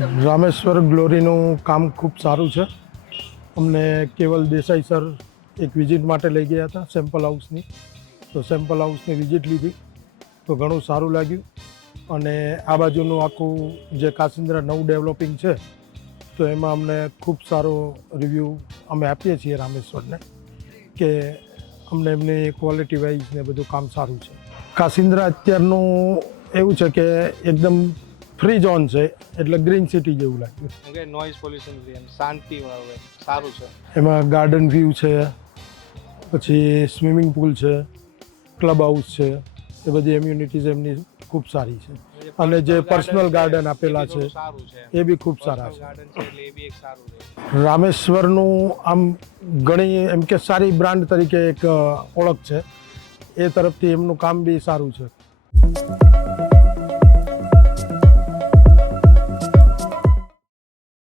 રામેશ્વર ગ્લોરીનું કામ ખૂબ સારું છે. અમને કેવલ દેસાઈ સર એક વિઝિટ માટે લઈ ગયા હતા સેમ્પલ હાઉસની, તો સેમ્પલ હાઉસની વિઝિટ લીધી તો ઘણું સારું લાગ્યું. અને આ બાજુનું આખું જે કાસિન્દ્રા નવું ડેવલપિંગ છે તો એમાં અમને ખૂબ સારો રિવ્યૂ અમે આપીએ છીએ રામેશ્વરને કે અમને એમની ક્વોલિટી વાઇઝ ને બધું કામ સારું છે. કાસિન્દ્રા અત્યારનું એવું છે કે એકદમ ફ્રી ઝોન છે, એટલે ગ્રીન સિટી જેવું લાગ્યું. નોઇઝ પોલ્યુશન ફ્રી અને શાંતિ સારું છે. એમાં ગાર્ડન વ્યૂ છે, પછી સ્વિમિંગ પુલ છે, ક્લબ હાઉસ છે, એ બધી એમ્યુનિટીઝ એમની ખૂબ સારી છે. અને જે પર્સનલ ગાર્ડન આપેલા છે એ બી ખૂબ સારા છે. રામેશ્વરનું આમ ઘણી એમ કે સારી બ્રાન્ડ તરીકે એક ઓળખ છે, એ તરફથી એમનું કામ બી સારું છે.